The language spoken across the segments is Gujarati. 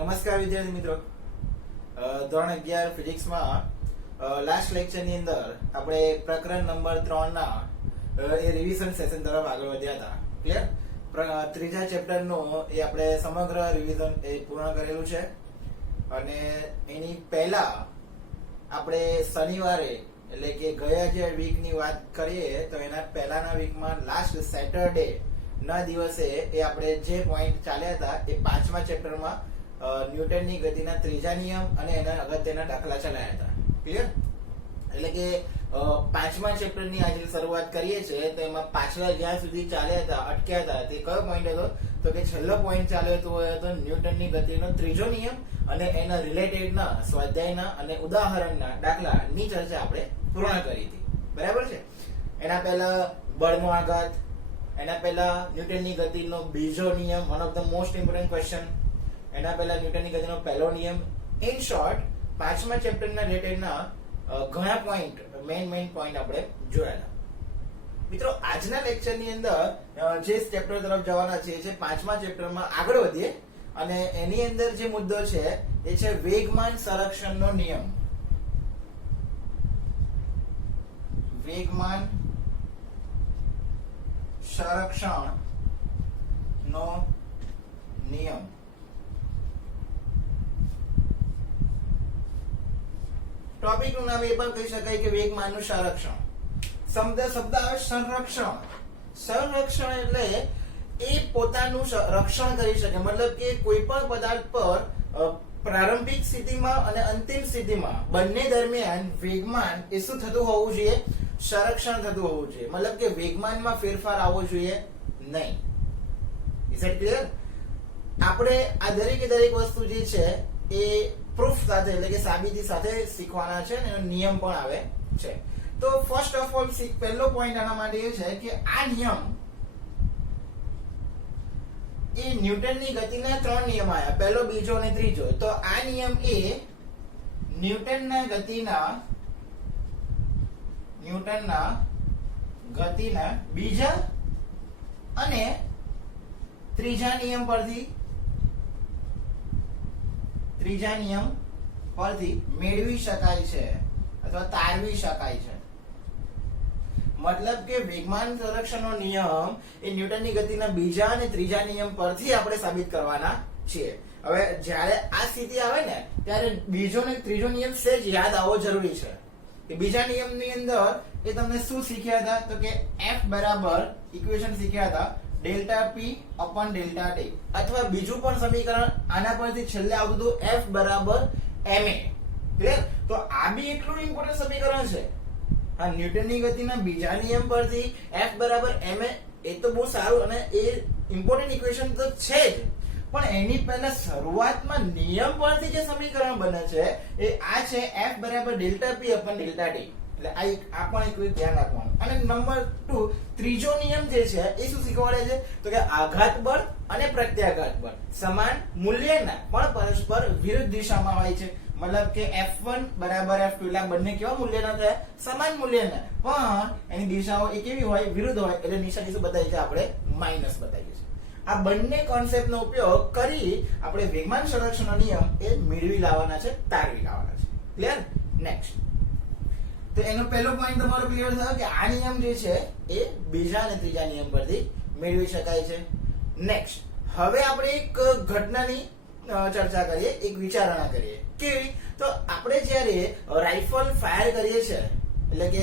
નમસ્કાર વિદ્યાર્થી મિત્રો, ધોરણ 11 ફિઝિક્સમાં લાસ્ટ લેક્ચરની અંદર આપણે પ્રકરણ નંબર 3 ના એ રિવિઝન સેશન તરફ આગળ વધ્યા હતા. ક્લિયર? ત્રીજા ચેપ્ટરનું એ આપણે સમગ્ર રિવિઝન એ પૂર્ણ કરેલું છે અને એની પહેલા આપણે શનિવારે એટલે કે ગયા જે વીકની વાત કરીએ તો એના પહેલાના વીકમાં લાસ્ટ સેટરડે ના દિવસે એ આપણે જે પોઈન્ટ ચાલ્યા હતા એ પાંચમા ચેપ્ટરમાં ન્યૂટનની ગતિના ત્રીજા નિયમ અને એના અગત્યના દાખલા ચલાયા હતા. ક્લિયર? એટલે કે પાંચમા ચેપ્ટરની આજે શરૂઆત કરીએ છીએ તો એમાં પાછલા જ્યાં સુધી ચાલ્યા હતા અટક્યા હતા તે કયો પોઈન્ટ હતો તો કે છેલ્લો પોઈન્ટ ચાલ્યો હતો ન્યૂટનની ગતિનો ત્રીજો નિયમ અને એના રિલેટેડના સ્વાધ્યાયના અને ઉદાહરણના દાખલાની ચર્ચા આપણે પૂર્ણ કરી હતી. બરાબર છે? એના પહેલા બળનો આઘાત, એના પહેલા ન્યૂટનની ગતિનો બીજો નિયમ, one of the most important question, એના પહેલા ન્યૂટનની ગતિનો પહેલો નિયમ. ઇન શોર્ટ પાંચમા ચેપ્ટરના રિલેટેડના ઘણા પોઈન્ટ મેઇન પોઈન્ટ આપણે જોયા હતા. મિત્રો, આજના લેક્ચરની અંદર જે ચેપ્ટર તરફ જવાના છે પાંચમા ચેપ્ટરમાં આગળ વધીએ અને એની અંદર જે મુદ્દો છે એ છે વેગમાન સંરક્ષણનો નિયમ. વેગમાન સંરક્ષણનો નિયમ. ટોપિક નું નામ એ પણ કહી શકાય કે વેગમાનનું સંરક્ષણ. શબ્દ આવે સંરક્ષણ. સંરક્ષણ એટલે એ પોતાનું રક્ષણ કરી શકે, મતલબ કે કોઈ પણ પદાર્થ પર પ્રારંભિક સ્થિતિમાં અને અંતિમ સ્થિતિમાં બંને દરમિયાન વેગમાન એ શું થતું હોવું જોઈએ? સંરક્ષણ થતું હોવું જોઈએ. મતલબ કે વેગમાનમાં ફેરફાર આવવો જોઈએ નહીં. Is it clear? આપણે આ દરેકે દરેક વસ્તુ જે છે એ પ્રૂફ સાથે એટલે કે સાબિતી સાથે શીખવાના છે અને એનો નિયમ પણ આવે છે. તો ફર્સ્ટ ઓફ ઓલ પહેલો પોઈન્ટ આના માટે એ છે કે આ નિયમ એ ન્યૂટનની ગતિના ત્રણ નિયમ આવ્યા, પહેલો, બીજો અને ત્રીજો. તો આ નિયમ એ ન્યૂટનના ગતિના બીજા અને ત્રીજા નિયમ પરથી મેળવી શકાય છે અથવા તારવી શકાય છે. મતલબ કે વેગમાન સંરક્ષણનો નિયમ એ ન્યૂટનની ગતિના બીજા અને ત્રીજા નિયમ પરથી આપણે સાબિત કરવાના છીએ. હવે જ્યારે આ સ્થિતિ આવે ને ત્યારે બીજો ને ત્રીજો નિયમ સહેજ યાદ આવવો જરૂરી છે. કે બીજા નિયમની અંદર એ તમને શું શીખ્યા હતા તો કે F બરાબર ઇક્વેશન શીખ્યા હતા delta P upon delta T, અથવા બીજું પણ સમીકરણ આના પરથી છેલ્લે આવતું હતું F બરાબર ma. ક્લિયર? તો આ બી એટલું ઇમ્પોર્ટન્ટ સમીકરણ છે. આ ન્યૂટનની ગતિના બીજા નિયમ પરથી F બરાબર ma એ તો બહુ સારું અને એ ઇમ્પોર્ટન્ટ ઇક્વેશન તો છે જ, પણ એની પહેલા શરૂઆતમાં નિયમ પરથી જે સમીકરણ બને છે એ આ છે F બરાબર delta P upon delta T. એટલે આ પણ એક ધ્યાન રાખવાનું. અને નંબર 2 ત્રીજો નિયમ જે છે એ શું શીખવાડે છે તો કે આઘાત બળ અને પ્રત્યાઘાત બળ સમાન મૂલ્યના પણ પરસ્પર વિરુદ્ધ દિશામાં હોય છે. મતલબ કે F1 બરાબર F2 એટલે બંને કેવા મૂલ્યના થયા? સમાન મૂલ્યના, પણ એની દિશાઓ એ કેવી હોય? વિરુદ્ધ હોય. એટલે નિશાની શું બતાવી છે? આપણે માઈનસ બતાવીએ છીએ. આ બંને કોન્સેપ્ટનો ઉપયોગ કરી આપણે વેગમાન સંરક્ષણનો નિયમ એ મેળવી લાવવાના છે, તારવી લાવવાના છે. ક્લિયર? નેક્સ્ટ. તો એનો પહેલો પોઈન્ટ તમારો ક્લિયર થયો કે આ નિયમ જે છે એ બીજા અને ત્રીજા નિયમ પરથી મેળવી શકાય છે. નેક્સ્ટ, હવે આપણે એક ઘટનાની ચર્ચા કરીએ, એક વિચારણા કરીએ. કેવી? તો આપણે જ્યારે રાઇફલ ફાયર કરીએ છીએ એટલે કે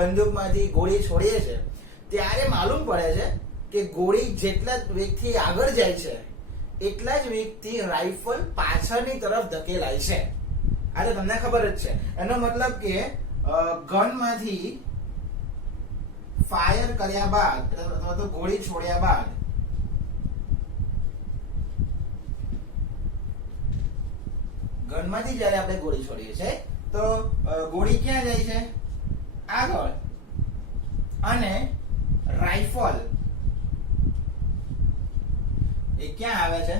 બંદૂકમાંથી ગોળી છોડીએ છીએ ત્યારે માલુમ પડે છે કે ગોળી જેટલા વેગથી આગળ જાય છે એટલા જ વેગથી રાઇફલ પાછળની તરફ ધકેલાય છે. આ તો તમને ખબર જ છે. એનો મતલબ કે ગનમાંથી ફાયર કર્યા બાદ અથવા તો ગોળી છોડ્યા બાદ ગનમાંથી જ્યારે આપણે ગોળી છોડીએ છીએ તો ગોળી ક્યાં જાય છે? આગળ. અને રાઇફલ એ ક્યાં આવે છે?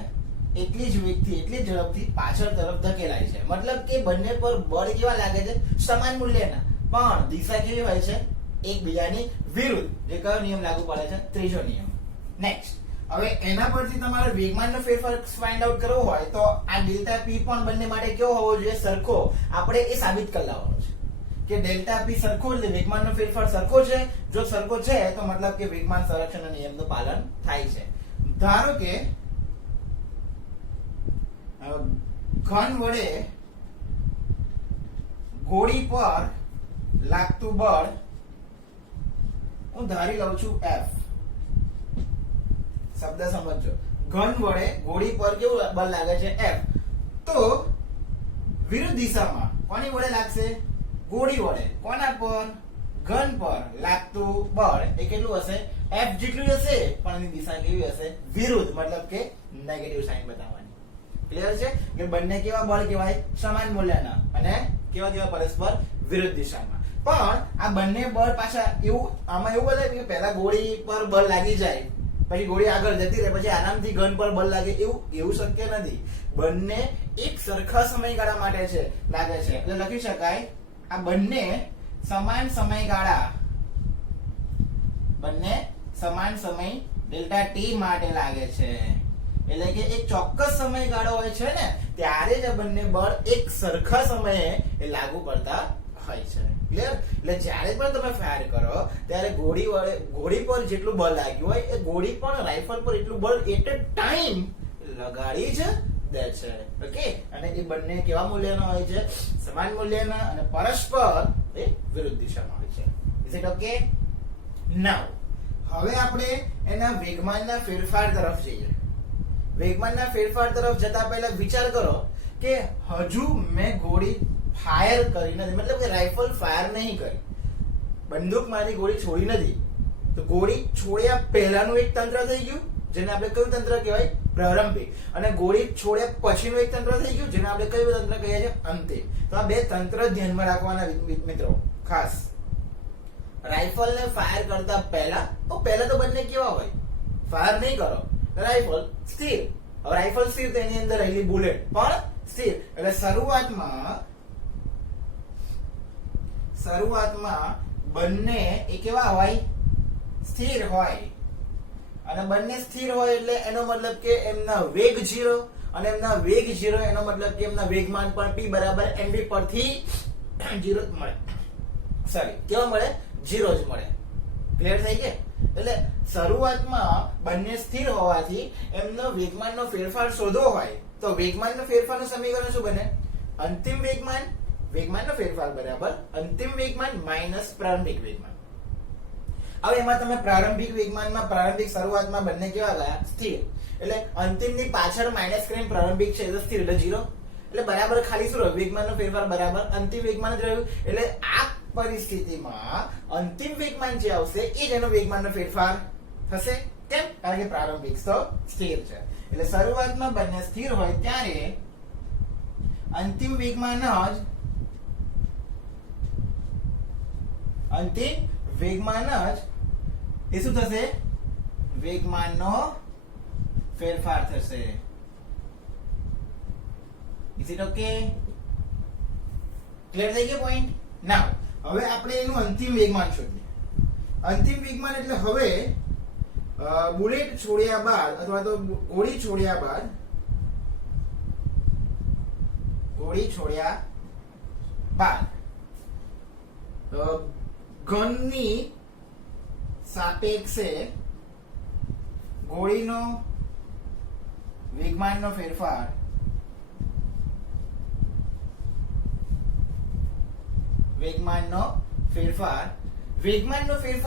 એટલી જ વેગથી, એટલી ઝડપથી પાછળ તરફ ધકેલાય છે. મતલબ કે બંને પર બળ કેવા લાગે છે? સમાન મૂલ્યના, પણ દિશા કેવી હોય છે? એકબીજાની વિરુદ્ધ. જે કયો નિયમ લાગુ પડે છે? ત્રીજો નિયમ. નેક્સ્ટ, હવે એના પરથી તમારે વેગમાનનો ફેરફાર ફાઇન્ડ આઉટ કરવો હોય તો આ ડેલ્ટા પી પણ બંને માટે કેવો હોવો જોઈએ? સરખો. આપણે એ સાબિત કરી લાવવાનો છે કે ડેલ્ટા પી સરખો એટલે વેગમાનનો ફેરફાર સરખો છે. જો સરખો છે તો મતલબ કે વેગમાન સંરક્ષણના નિયમનું પાલન થાય છે. ધારો કે ઘન વડે ગોળી પર લાગતું બળ હું ધારી લઉં છું F. શબ્દ સમજો. ઘન વડે ગોળી પર કેવું બળ લાગે છે? F. તો વિરુદ્ધ દિશામાં કોની વડે લાગશે? ગોળી વડે. કોના પર? ઘન પર લાગતું બળ એ કેટલું હશે? F જેટલું હશે, પણ એની દિશા કેવી હશે? વિરુદ્ધ. મતલબ કે નેગેટિવ સાઇન બતાવવાની. ક્લિયર છે કે બંને કેવા બળ કહેવાય? સમાન મૂલ્યના અને કેવા પરસ્પર વિરુદ્ધ દિશામાં. પણ આ બંને બળ પાછા એવું આમાં એવું બને કે પહેલા ગોળી પર બળ લાગી જાય, પછી ગોળી આગળ જતી રહે, પછી આરામથી ઘન પર બળ લાગે, એવું શક્ય નથી. બંને એક સરખા સમયગાળા માટે છે લાગે છે. એટલે લખી શકાય આ બંને સમાન સમયગાળા, બંને સમાન સમય ડેલ્ટા ટી માટે લાગે છે. એટલે કે એક ચોક્કસ સમયગાળો હોય છે ને ત્યારે જ આ બંને બળ એક સરખા સમયે એ લાગુ પડતા હોય છે. ક્લિયર? એટલે જ્યારે પણ તમે ફાયર કરો ત્યારે ગોળી પર જેટલું બળ લાગ્યું હોય એ ગોળી પણ રાઇફલ પર એટલું બળ એટ અ ટાઈમ લગાડી જ દે છે. ઓકે? અને એ બંને કેવા મૂલ્યના હોય છે? સમાન મૂલ્યના અને પરસ્પર એ વિરુદ્ધ દિશામાં હોય છે. Is it okay? નાઉ હવે આપણે એના વેગમાનના ફેરફાર તરફ જઈએ. વેગમાનના ફેરફાર તરફ જતા પહેલા વિચાર કરો કે હજુ મેં ગોળી ફાયર કરી નથી, મતલબ કે રાઇફલ ફાયર નહીં કરી, બંદૂકમાંથી ગોળી છોડી નથી. તો ગોળી છોડ્યા પહેલાનું એક તંત્ર થઈ ગયું જેને આપણે કયું તંત્ર કહેવાય? પ્રારંભિક. અને ગોળી છોડ્યા પછીનું એક તંત્ર થઈ ગયું જેને આપણે કયું તંત્ર કહીએ છીએ? અંતિમ. તો આ બે તંત્ર ધ્યાનમાં રાખવાના મિત્રો ખાસ. રાઇફલને ફાયર કરતા પહેલા તો બંને કેવા હોય? ફાયર નહીં કરો, રાઇફલ સ્થિર. હવે રાઇફલ સ્થિર તો એની અંદર રહેલી બુલેટ પણ સ્થિર. એટલે શરૂઆતમાં બંને એ કેવા હોય? સ્થિર હોય. અને બંને સ્થિર હોય એટલે એનો મતલબ કે એમના વેગ 0 અને એમના વેગ 0 એનો મતલબ કે એમના વેગમાન પણ p બરાબર mv પરથી 0 મળે. સોરી, કેવા મળે? 0 જ મળે. ક્લિયર થઈ ગયા? એટલે શરૂઆતમાં બંને સ્થિર હોવાથી એમનો વેગમાનનો ફેરફાર શોધવો હોય તો વેગમાનનો ફેરફારનું સમીકરણ શું બને? અંતિમ વેગમાનનો ફેરફાર બરાબર અંતિમ વેગમાન માઈનસ પ્રારંભિક વેગમાન. હવે એમાં તમે પ્રારંભિક શરૂઆતમાં બંને કેવા ગયા? સ્થિર. એટલે અંતિમની પાછળ માઈનસ કરીને પ્રારંભિક છે એટલે સ્થિર, એટલે 0. એટલે બરાબર ખાલી શું રહ્યું? વેગમાનનો ફેરફાર બરાબર અંતિમ વેગમાન જ રહ્યું. એટલે આ પરિસ્થિતિમાં અંતિમ વેગમાન જે આવશે એ જ એનો વેગમાનનો ફેરફાર થશે. કેમ? કારણ કે પ્રારંભિક તો સ્થિર છે. એટલે શરૂઆતમાં બંને સ્થિર હોય ત્યારે અંતિમ વેગમાન જ એ શું થશે? વેગમાનનો ફેરફાર થશે. Is it okay? ક્લિયર થઈ ગયો પોઈન્ટ? નાઉ હવે આપણે એનું અંતિમ વેગમાન શોધીએ. અંતિમ વેગમાન એટલે હવે બુલેટ છોડ્યા બાદ અથવા તો ગોળી છોડ્યા બાદ ઘનની સાપેક્ષે ગોળીનો વેગમાનનો ફેરફાર વેગમાનનો ફેરફાર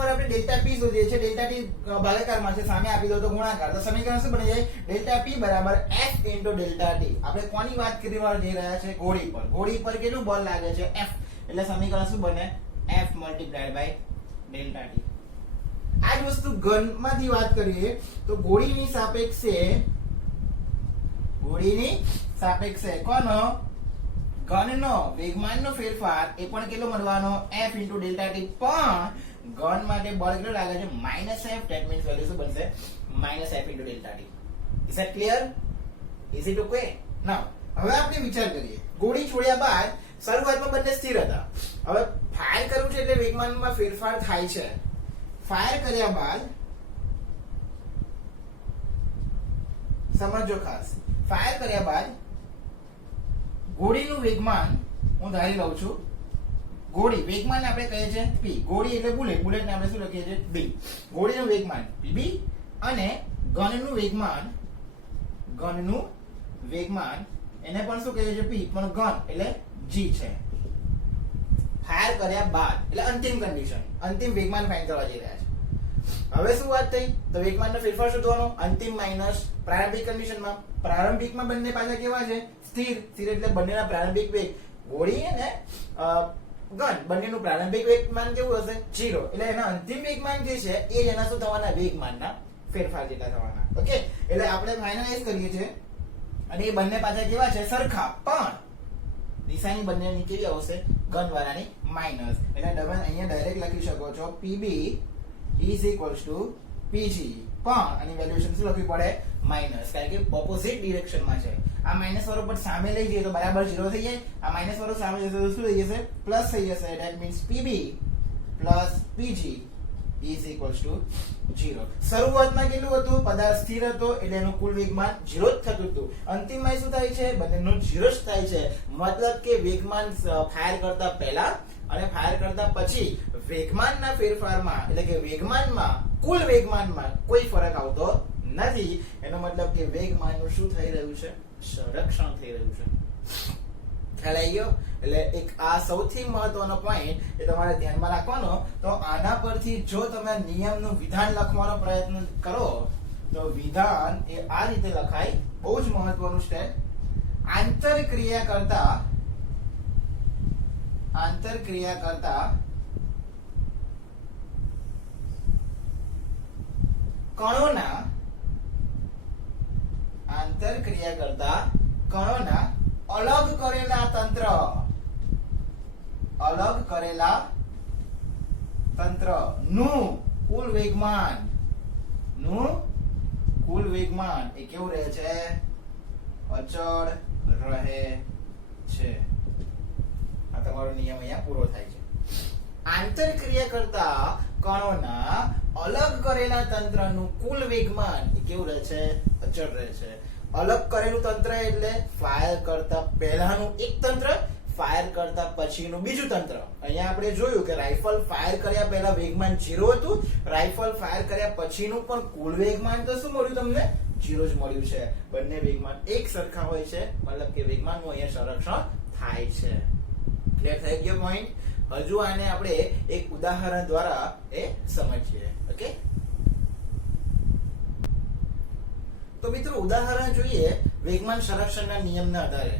આપણે ડેલ્ટા પી શોધીએ છીએ. ડેલ્ટા ટી ભાગાકારમાં છે, સામે આપી દો તો ગુણાકાર. તો સમીકરણ શું બની જાય? ડેલ્ટા પી બરાબર f ઇન્ટુ ડેલ્ટા ટી. આપણે કોની વાત કરવા જઈ રહ્યા છે? ગોળી પર કેટલું બળ લાગે છે? f. એટલે સમીકરણ શું બને? f multiplied by delta T. આ જ વસ્તુ ઘનમાંથી વાત કરીએ તો ગોળીની સાપેક્ષે કોનો? ઘનનો વેગમાનનો ફેરફાર એ પણ કેટલો મળવાનો? f into delta T. પણ ઘન માટે બળ કેટલું લાગે છે? Minus f. That means value શું બનશે? Minus f into delta T. Is that clear? Is it okay? Now હવે આપણે વિચાર કરીએ. ગોળી છોડ્યા બાદ શરૂઆતમાં બંને સ્થિર હતા. હવે ફાયર કરવું છે એટલે વેગમાનમાં ફેરફાર થાય છે. ફાયર કર્યા બાદ સમજો ખાસ, ફાયર કર્યા બાદ ગોળીનું વેગમાન હું ધારી લઉં છું, ગોળી વેગમાન આપણે કહીએ છીએ p, ગોળી એટલે બુલેટ, બુલેટ ને આપણે શું લખીએ છીએ b, ગોળીનું વેગમાન pb અને ગનનું વેગમાન એને પણ શું કહીએ છીએ p, પણ ગન એટલે g છે. ફાયર કર્યા બાદ એટલે અંતિમ કન્ડિશન, અંતિમ વેગમાન ફાઇન્ડ કરવા જઈ રહ્યા છે. હવે શું વાત થઈ, તો વેગમાનનો ફેરફાર શોધવાનો, અંતિમ માઈનસ પ્રારંભિક કન્ડિશનમાં. પ્રારંભિકમાં બંને પાછા કેવા છે, સ્થિર. સ્થિર એટલે બંનેના પ્રારંભિક વેગ, ગોળી અને ગન બંનેનું પ્રારંભિક વેગમાન કેવું હશે, 0. એટલે એના અંતિમ વેગમાન જે છે એ એના શું થવાના, વેગમાનના ફેરફાર જેટલા થવાના. ઓકે, એટલે આપણે ફાઇનલાઇઝ કરીએ છીએ અને એ બંને પાછા કેવા છે, સરખા, પણ દિશાની બંનેની કેવી આવશે, ગન વાળાની માઈનસ. એટલે ડબલ અહીંયા ડાયરેક્ટ લખી શકો છો pb is equals to pg, પણ આની વેલ્યુએશન શું લખવી પડે, માઈનસ, કારણ કે ઓપોઝિટ ડિરેક્શનમાં છે. આ માઈનસ વાળો પર સામે લઈ જઈએ તો બરાબર 0 થઈ જાય, આ માઈનસ વાળો સામે જશે તો શું થઈ જશે, પ્લસ થઈ જશે. That means pb plus pg is equals to 0. શરૂઆતમાં કેટલું હતું, પદાર્થ સ્થિર હતો એટલે એનું કુલ વેગમાન 0 જ થતું હતું. અંતિમમાં શું થાય છે, બંનેનું 0 જ થાય છે. મતલબ કે વેગમાન ફાયર કરતા પહેલા અને ફાયર કરતા પછી વેગમાનના ફેરફારમાં, એટલે કે વેગમાનમાં, કુલ વેગમાનમાં કોઈ ફરક આવતો નથી. એનો મતલબ કે વેગમાનનું શું થઈ રહ્યું છે, સંરક્ષણ થઈ રહ્યું છે. ખ્યાલ આવી ગયો? એટલે એક આ સૌથી મહત્વનો પોઈન્ટ એ તમારે ધ્યાનમાં રાખવાનો. તો આના પરથી જો તમે નિયમનું વિધાન લખવાનો પ્રયત્ન કરો તો વિધાન એ આ રીતે લખાય, બહુ જ મહત્વનું સ્ટેપ. આંતરક્રિયા કરતા કણોના અલગ કરેલા તંત્ર નું કુલ વેગમાન એ કેવું રહે છે, અચળ રહે છે. આ તમારો નિયમ અહીંયા પૂરો થાય છે. આંતરક્રિયા કરતા કણોના અલગ કરેલા તંત્રનું કુલ વેગમાન એ કેવું રહે છે, અચળ રહે છે. અલગ કરેલું તંત્ર એટલે ફાયર કરતા પહેલાનું એક તંત્ર, ફાયર કરતા પછીનું બીજું તંત્ર. અહીંયા આપણે જોયું કે રાઇફલ ફાયર કર્યા પહેલા વેગમાન 0 હતું, રાઇફલ ફાયર કર્યા પછીનું પણ કુલ વેગમાન તો શું મળ્યું તમને, 0 જ મળ્યું છે. બંને વેગમાન એક સરખા હોય છે, મતલબ કે વેગમાનનું અહીંયા સંરક્ષણ થાય છે. ક્લિયર થઈ ગયો પોઈન્ટ? હજુ આને આપણે એક ઉદાહરણ દ્વારા એ સમજીએ. ઓકે, તો મિત્રો ઉદાહરણ જોઈએ વેગમાન સંરક્ષણના નિયમના આધારે.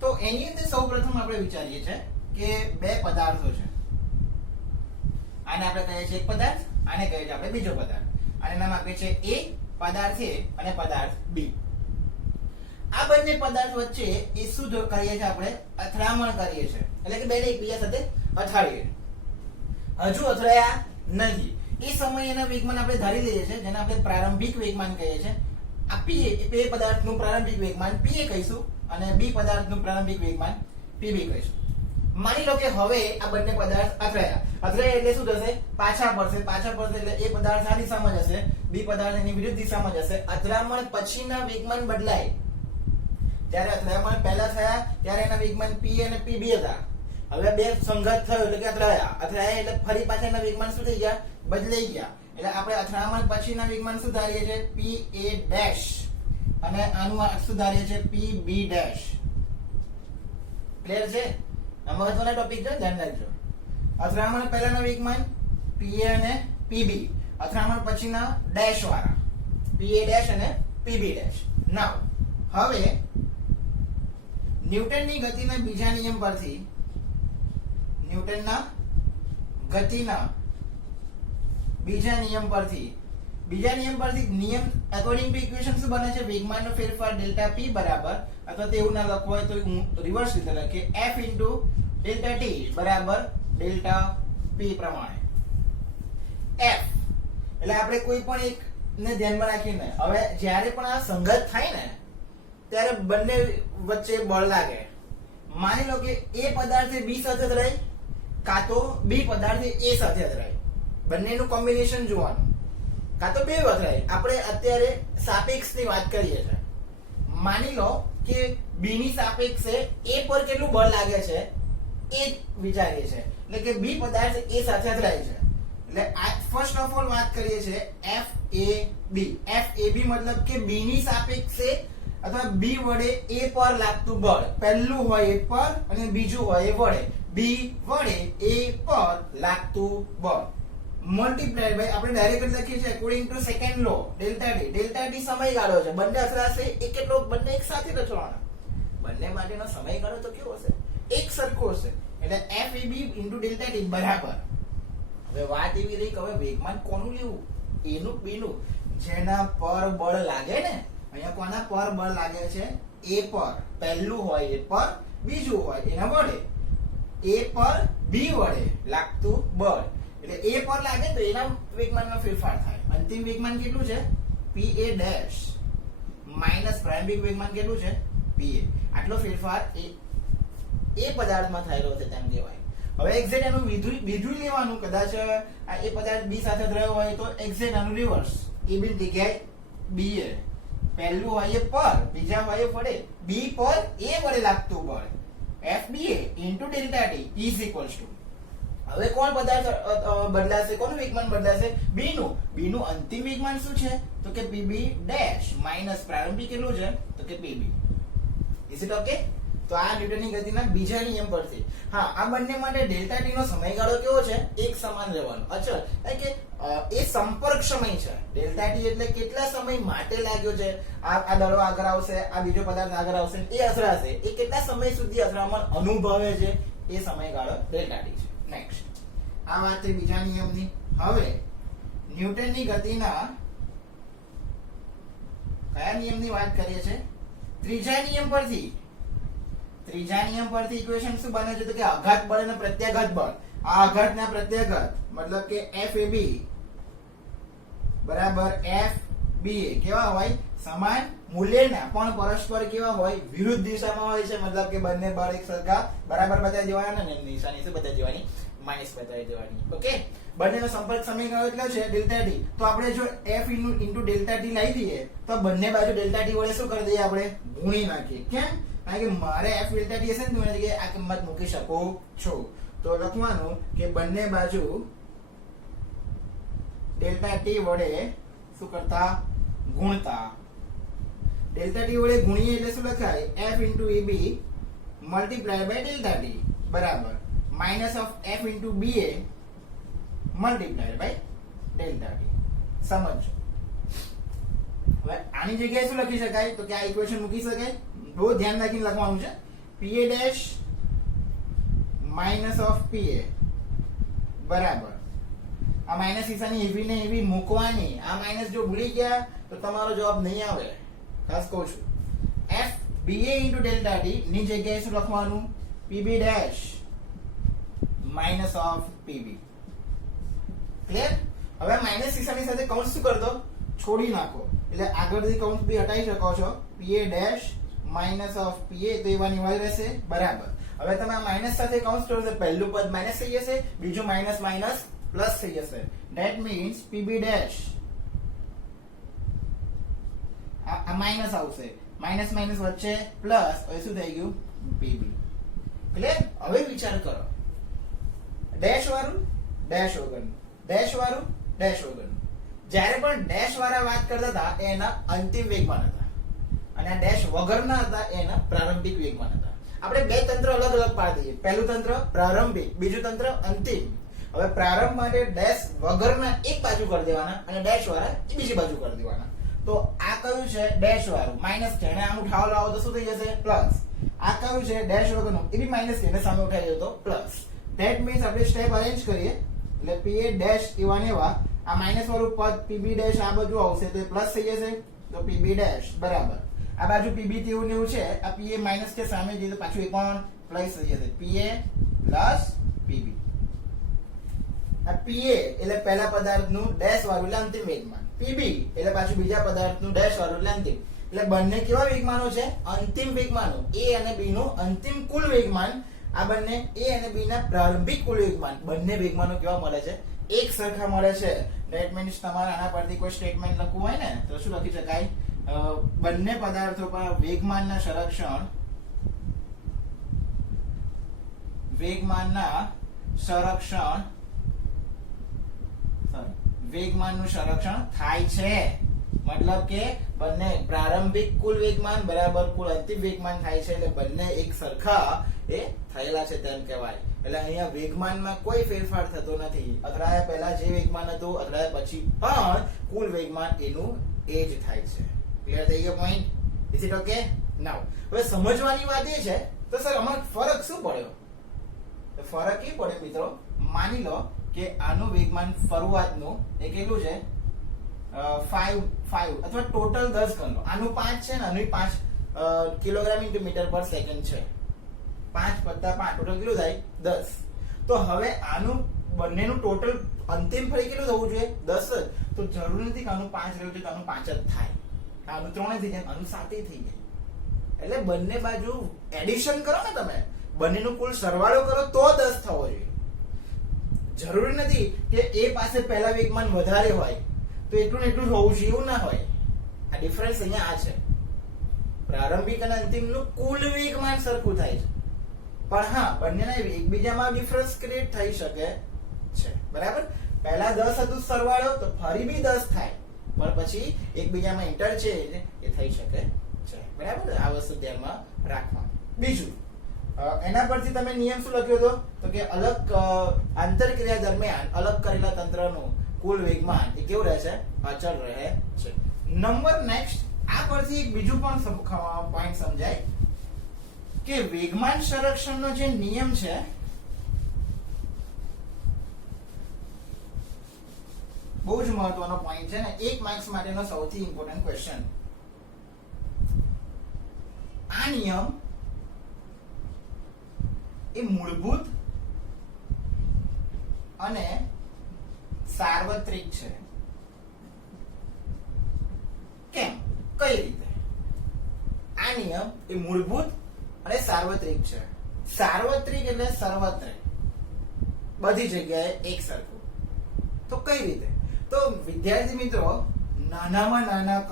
તો એની અંદર સૌપ્રથમ આપણે વિચારીએ છીએ કે બે પદાર્થો છે. આને આપણે કહીએ છીએ એક પદાર્થ, આને કહીએ છીએ આપણે બીજો પદાર્થ. આને નામ આપીએ છીએ A પદાર્થ A અને પદાર્થ B. આ બંને પદાર્થ વચ્ચે એ શું કરીએ છીએ, આપણે અથડામણ કરીએ છીએ, એટલે કે બેને એકબીજા સાથે અથડાડીએ. હજુ અથડાયા નથી એ સમયે એના વેગમાન આપણે ધારી લઈએ છીએ, જેને આપણે પ્રારંભિક વેગમાન કહીએ છીએ. આ P પદાર્થનું પ્રારંભિક વેગમાન PA કહીશું અને B પદાર્થનું પ્રારંભિક વેગમાન PB કહીશું. માની લો કે હવે આ બંને પદાર્થ અથડાયા એટલે શું થશે, પાછા પડશે એટલે એ પદાર્થ આ દિશામાં જશે, B પદાર્થ એની વિરુદ્ધ દિશામાં જશે. અથડામણ પછીના વેગમાન બદલાય. જ્યારે અથડામણ પહેલા થયા ત્યારે એના વેગમાન P અને PB હતા. હવે બે સંઘર્ષ થયો એટલે કે અથડાયા એટલે ફરી પાછા એના વેગમાન શું થઈ ગયા, બદલાઈ ગયા. એટલે આપણે અથડામણ પછીના વેગમાન શું ધારીએ છીએ, PA' અને આનું શું ધારીએ છીએ, PB'. ક્લિયર છે? આ મહત્વનો ટોપિક છે, ધ્યાન રાખજો. અથડામણ પહેલાના વેગમાન PA અને PB, અથડામણ પછીના ડેશ વાળા PA' અને PB'. નાઉ હવે ન્યૂટનની ગતિના બીજા નિયમ પરથી નિયમ અકોર્ડિંગ ટુ ઇક્વેશન શું બને છે, વેગમાનનો ફેરફાર ડેલ્ટા p બરાબર, અથવા તેવું ના લખવું હોય તો હું રિવર્સ રીતે લખીએ, f ઇન્ટુ ડેલ્ટા t બરાબર ડેલ્ટા p પ્રમાણે. f એટલે આપણે કોઈ પણ એક ને ધ્યાનમાં રાખીને હવે જ્યારે પણ આ સંઘર્ષ થાય ને ત્યારે બંને વચ્ચે બળ લાગે. માની લો કે A પદાર્થ B સાથે અથડાય કાં તો B પદાર્થ A સાથે અથડાય, બંનેનું કોમ્બિનેશન જોવાનું, કાં તો બે અથડાય. આપણે અત્યારે સાપેક્ષની વાત કરીએ છીએ, માની લો કે બી ની સાપેક્ષે એ પર કેટલું બળ લાગે છે એ વિચારીએ છે, એટલે કે બી પદાર્થ એ સાથે અથડાય છે. એટલે આ ફર્સ્ટ ઓફ ઓલ વાત કરીએ છે F A B. F A બી મતલબ કે બી ની સાપેક્ષે અથવા બી વડે એ પર લાગતું બળ. પહેલું હોય એ પર અને બીજું હોય એ વડે. બી વડે એ પર લાગતું બળ મલ્ટીપ્લાઈડ બાય આપણે ડાયરેક્ટ લખીએ છીએ according to second law delta T. Delta T સમયગાળો છે, બંને અથડાશે એ કેટલો, બંને એક સાથે રચવાના, બંને માટેનો સમયગાળો તો કેવો હશે, એક સરખો હશે. એટલે F A B into delta T બરાબર. હવે વાત એવી રહી કે હવે વેગમાન કોનું લેવું, એનું બીનું. જેના પર બળ લાગે ને, અહીંયા કોના પર બળ લાગે છે, એ પર. પહેલું હોય એ પર, બીજું હોય એના વડે. એ પર બી વડે લાગતું બળ, એટલે એ પર લાગે તો એના વેગમાનમાં ફેરફાર થાય. અંતિમ વેગમાન કેટલું છે, પી એ ડેશ માઈનસ પ્રારંભિક વેગમાન કેટલું છે, પી એ. આટલો ફેરફાર એ પદાર્થમાં થયેલો છે તેમ કહેવાય. હવે એક્ઝેક્ટ એનું વિધુય લેવાનું. કદાચ આ એ પદાર્થ બી સાથે રહ્યો હોય તો એક્ઝેક્ટ આનું રિવર્સ. એ બી જગ્યાએ બી એ પહેલું હોય એ પર, બીજા હોય એ વડે. બી પર એ વડે લાગતું બળ F B A into delta T is equals to. હવે કોણ પદાર્થ બદલાશે, કોનું વેગમાન બદલાશે, બી નું. બી નું અંતિમ વેગમાન શું છે તો કે પીબી ડેશ માઈનસ પ્રારંભિક કેટલું છે તો કે પીબી. Is it okay? તો આ ન્યૂટનની ગતિના બીજા નિયમ પરથી. હા, આ બંને માટે ડેલ્ટા ટી નો સમયગાળો કેવો છે, એક સમાન રહેવાનો. અચળ, એટલે કે એ સંપર્ક સમય છે. ડેલ્ટા ટી એટલે કેટલા સમય માટે લાગ્યો છે, આ દડો આગળ આવશે, આ બીજો પદાર્થ આગળ આવશે, એ અથડાશે, એ કેટલા સમય સુધી અથડામણ અનુભવે છે, એ સમયગાળો ડેલ્ટા ટી છે. નેક્સ્ટ, આ વાત થઈ બીજા નિયમની. હવે ન્યૂટનની ગતિના કયા નિયમની વાત કરીએ છીએ, ત્રીજા નિયમ પરથી. ત્રીજા નિયમ પરથી ઇક્વેશન શું બને છે તો કે આઘાત બળ અને પ્રત્યાઘાત બળ. આ આઘાત ના પ્રત્યાઘાત મતલબ કે એફ એ બી બરાબર એફ બી એ કેવા હોય, સમાન મૂલ્યના પણ પરસ્પર કેવા હોય, વિરુદ્ધ દિશામાં હોય છે. મતલબ કે બંને બળ એક સરખા બરાબર બતાવી દેવાના ને નિશાની શું બતાવી દેવાની, માઈનસ બતાવી દેવાની. ઓકે, બંનેનો સંપર્ક સમયગાળો કેટલો છે ડેલ્ટા ટી. તો આપણે જો f ઇન્ટુ ડેલ્ટા ટી લાવી દઈએ તો બંને બાજુ ડેલ્ટા ટી વડે શું કરી દઈએ, આપણે ગુણી નાખીએ. કેમ? કારણ કે મારે f ડેલ્ટા ટી હશે ને તો જગ્યાએ આ કિંમત મૂકી શકું છું. તો લખવાનું કે બંને બાજુ ડેલ્ટા ટી વડે શું કરતા, ગુણતા. ડેલ્ટા ટી વડે ગુણીએ એટલે શું લખાય, f into A B multiply by delta T બરાબર minus of f into B A multiply by delta T. સમજો. હવે આની જગ્યાએ શું લખી શકાય તો કે આ ઇક્વેશન મૂકી શકાય. બહુ ધ્યાન રાખીને લખવાનું છે. P A dash minus of P A બરાબર આ માઇનસ નિશાની એવી ને એવી મૂકવાની. આ માઇનસ જો ભૂલી ગયા તો તમારો જવાબ નહીં આવે, ખાસ કહું છું. f ba into delta t ની જગ્યાએ શું લખવાનું, pb dash minus of pb. Clear? હવે માઇનસ નિશાની સાથે કૌંસ શું કરી દો, છોડી નાખો. એટલે આગળથી કૌંસ બી હટાવી શકો છો. pa dash minus of pa તો એવાની વાય રહેશે બરાબર. હવે તમે આ માઇનસ સાથે કૌંસ કરો તો પહેલું પદ માઇનસ થઈ જશે, બીજું માઇનસ માઇનસ પ્લસ થઈ જશે. ધેટ મીન્સ pb dash આ માઇનસ આવશે, માઇનસ માઇનસ વચ્ચે પ્લસ, હવે શું થઈ ગયું pb. ક્લિયર? હવે વિચાર કરો, ડેશ વાળું ડેશ વગરનું, ડેશ વાળું ડેશ વગરનું. જ્યારે પણ ડેશ વાળા વાત કરતા હતા એના અંતિમ વેગમાન હતા અને આ ડેશ વગરના હતા એના પ્રારંભિક વેગમાન હતા. આપણે બે તંત્ર અલગ અલગ પાડી દઈએ. પહેલું તંત્ર પ્રારંભિક, બીજું તંત્ર અંતિમ. હવે પ્રારંભ માટે ડેશ વગરના એક બાજુ કરી દેવાના અને ડેશ વાળા બીજી બાજુ કરી દેવાના. તો આ કયું છે ડેશ વાળું, માઇનસ છે, એને આમ ઉઠાવ લાવો તો શું થઈ જશે પ્લસ. આ કયું છે ડેશ વગરનું, એ બી માઇનસ છે, એને સામે ઉઠાવી દો તો પ્લસ. ધેટ મીન્સ આપણે સ્ટેપ અરેન્જ કરીએ એટલે pa ડેશ એવા ને એવા, આ માઇનસ વાળું પદ pb ડેશ આ બાજુ આવશે તો પ્લસ થઈ જશે, તો pb ડેશ બરાબર આ બાજુ pb તેવું ને એવું છે, આ pa માઇનસ છે સામે જઈએ તો પાછું એ પણ પ્લસ થઈ જશે, pa પ્લસ pb. આ pa એટલે પહેલા પદાર્થનું ડેશ વાળું એટલે અંતિમ વેગમાન, pb એટલે પાછું બીજા પદાર્થનું ડેશ વાળું એટલે અંતિમ. એટલે બંને કેવા વેગમાનો છે, અંતિમ વેગમાનો. a અને b નું અંતિમ કુલ વેગમાન, આ બંને a અને b ના પ્રારંભિક કુલ વેગમાન, બંને વેગમાનો કેવા મળે છે, એક સરખા મળે છે. ધેટ મીન્સ તમારે આના પરથી કોઈ સ્ટેટમેન્ટ લખવું હોય ને તો શું લખી શકાય, બંને પદાર્થો પર વેગમાનના સંરક્ષણ વેગમાનનું સંરક્ષણ થાય છે. મતલબ કે બંને પ્રારંભિક કુલ વેગમાન બરાબર કુલ અંતિમ વેગમાન થાય છે, એટલે બંને એક સરખા એ થયેલા છે તેમ કહેવાય. એટલે અહીંયા વેગમાનમાં કોઈ ફેરફાર થતો નથી. અથડાયા પહેલા જે વેગમાન હતું અથડાયા પછી પણ કુલ વેગમાન એનું એ જ થાય છે. ક્લિયર થઈ ગયો point? Is it okay? Now હવે સમજવાની વાત એ છે તો સર આમાં ફરક શું પડ્યો? તો ફરક એ પડે મિત્રો, માની લો કે આનું વેગમાન શરૂઆતનું એ કેટલું છે 5 અથવા ટોટલ 10 ગણો. આનું 5 છે ને આનું 5 કિલોગ્રામ ઇન્ટુ મીટર પર સેકન્ડ છે. 5 + 5 ટોટલ કેટલું થાય 10. તો હવે આનું બંનેનું ટોટલ અંતિમ ફરી કેટલું થવું જોઈએ 10 જ. તો જરૂર નથી કે આનું 5 રહ્યું છે તો આનું 5 જ થાય. આનું 3 થઈ જાય, આનું 7 થઈ જાય. એટલે બંને બાજુ એડિશન કરો ને તમે, બંનેનું કુલ સરવાળો કરો તો 10 થવો જોઈએ. જરૂરી નથી કે એ પાસે પહેલા વેગમાન વધારે હોય તો એટલું ને એટલું જ હોવું જોઈએ, એવું ના હોય. આ ડિફરન્સ અહીંયા આ છે. પ્રારંભિક અને અંતિમનું કુલ વેગમાન સરખું થાય છે, પણ હા બંનેના એકબીજામાં ડિફરન્સ ક્રિએટ થઈ શકે છે. બરાબર? પહેલા 10 હતું સરવાળો તો ફરી બી 10 થાય, પણ પછી એકબીજામાં ઇન્ટરચેન્જ એ થઈ શકે છે. બરાબર? આ વસ્તુ ધ્યાનમાં રાખવાનું. બીજું એના પરથી તમે નિયમ શું લખ્યો હતો તો કે અલગ આંતરક્રિયા દરમિયાન અલગ કરેલા તંત્રનું કુલ વેગમાન એ કેવું રહે છે? અચળ રહે છે. નંબર નેક્સ્ટ, આ પરથી એક બીજું પણ પોઈન્ટ સમજાય કે વેગમાન સંરક્ષણનો જે નિયમ છે બહુ જ મહત્વનો પોઈન્ટ છે ને 1 માર્ક્સ માટેનો સૌથી ઇમ્પોર્ટન્ટ ક્વેશ્ચન. આ નિયમ એ મૂળભૂત અને સાર્વત્રિક છે. કેમ? કઈ રીતે? આ નિયમ એ મૂળભૂત અને સાર્વત્રિક છે. સાર્વત્રિક એટલે સર્વત્ર, બધી જગ્યાએ એક સરખું. તો કઈ રીતે? તો વિદ્યાર્થી મિત્રો, નાનામાં નાના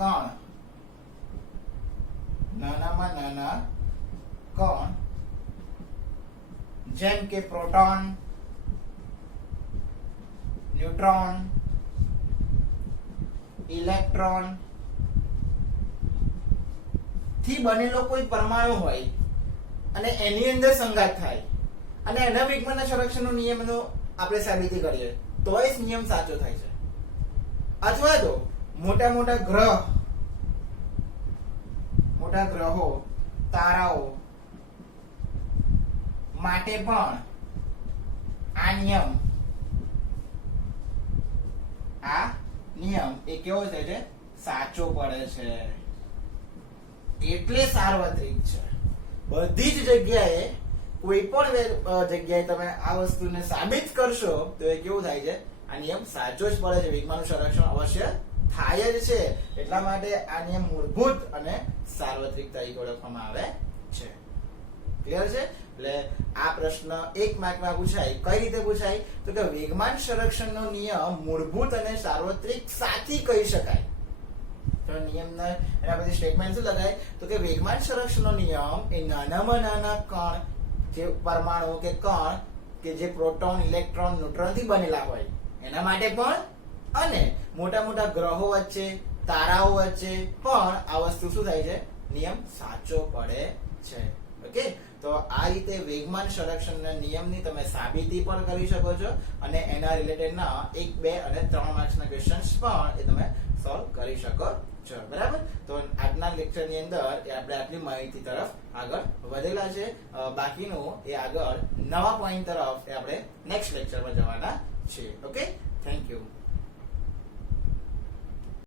કણ જેમ કે પ્રોટોન, ન્યુટ્રોન, ઇલેક્ટ્રોન થી બનેલો કોઈ પરમાણુ હોય અને એની અંદર સંઘાત થાય અને એના વેગમાનના સંરક્ષણનો નિયમનો આપણે સાબિતી કરીએ તો એ નિયમ સાચો થાય છે. અથવા તો મોટા ગ્રહો, તારાઓ માટે પણ આ નિયમ એ કેવો થાય છે? સાચો પડે છે. એટલે સાર્વત્રિક છે. બધી જ જગ્યાએ કોઈ પણ જગ્યાએ તમે આ વસ્તુને સાબિત કરશો તો એ કેવું થાય છે? આ નિયમ સાચો જ પડે છે. વેગમાનનું સંરક્ષણ અવશ્ય થાય જ છે. એટલા માટે આ નિયમ મૂળભૂત અને સાર્વત્રિક તરીકે ઓળખવામાં આવે છે. ક્લિયર છે? એટલે આ પ્રશ્ન 1 માર્કમાં પૂછાય. કઈ રીતે પૂછાય? તો કે વેગમાન સંરક્ષણનો નિયમ મૂળભૂત અને સાર્વત્રિક સાથી કહી શકાય. તો નિયમના એના પછી સ્ટેટમેન્ટ શું લગાય? તો કે વેગમાન સંરક્ષણનો નિયમ એ નાનામાં નાના કણ, જે પરમાણુ કે કણ કે જે પ્રોટોન, ઇલેક્ટ્રોન, ન્યુટ્રોન થી બનેલા હોય એના માટે પણ, અને મોટા ગ્રહો વચ્ચે, તારાઓ વચ્ચે પણ આ વસ્તુ શું થાય છે? નિયમ સાચો પડે છે. ઓકે? તો આ રીતે વેગમાન સંરક્ષણના નિયમની તમે સાબિતી પણ કરી શકો છો અને એના રિલેટેડના 1, 2 અને 3 માર્ક્સના ક્વેશ્ચન્સ પણ એ તમે સોલ્વ કરી શકો છો. બરાબર? તો આજના લેક્ચરની અંદર આપણે આટલી માહિતી તરફ આગળ વધેલા છે. બાકીનું એ આગળ નવા પોઈન્ટ તરફ આપણે નેક્સ્ટ લેક્ચરમાં જવાના છીએ. ઓકે? Thank you.